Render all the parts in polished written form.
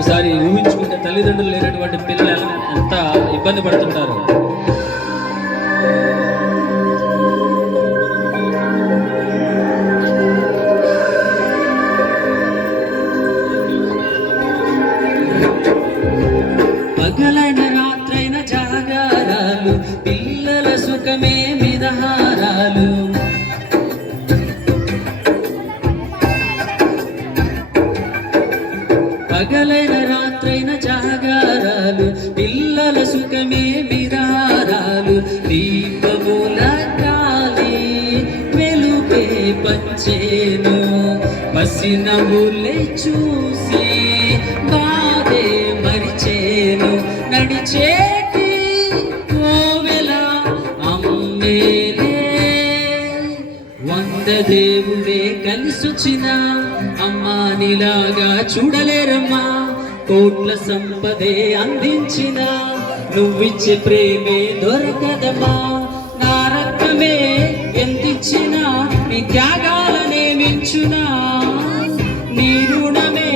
ఒకసారి ఊహించుకుంటే తల్లిదండ్రులు లేనటువంటి పిల్లలు ఎంత ఇబ్బంది పడుతుంటారు. పగలైన రాత్రైన జాగారాలు, పిల్లల సుఖమే మిదహారాలు. పగలైన రాత్రైన జాగారాలు, పిల్లల సుఖమే మిదహారాలు. దీపముల కాలి వెలుగే పంచేను, పసినవులే చూసి బాధే మరిచేను. నడిచేటి కోవెల అమ్మేలే, వంద దేవుడే కలిసొచ్చిన అమ్మా నీలాగా చూడలేరమ్మా. కోట్ల సంపదే అందించిన నువ్విచ్చే ప్రేమే దొరకదమ్మా. నా రక్తమే ఎంతిచ్చినా నీ త్యాగాలనే మించునా. నీ రుణమే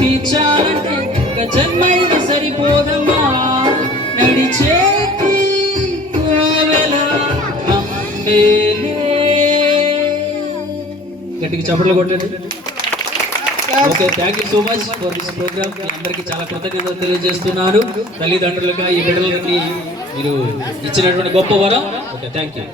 తీర్చాలంటే ఒక జన్మైన సరిపోదమ్మా. నడిచేటి కోవెల అమ్మేలే. గట్టికి చప్పట్లు కొట్టండి. Okay, thank you so much for this program. అందరికీ చాలా కృతజ్ఞతలు తెలియజేస్తున్నాను. తల్లిదండ్రులుగా ఈ బిడ్డలకి మీరు ఇచ్చినటువంటి గొప్ప వరం. Okay, thank you.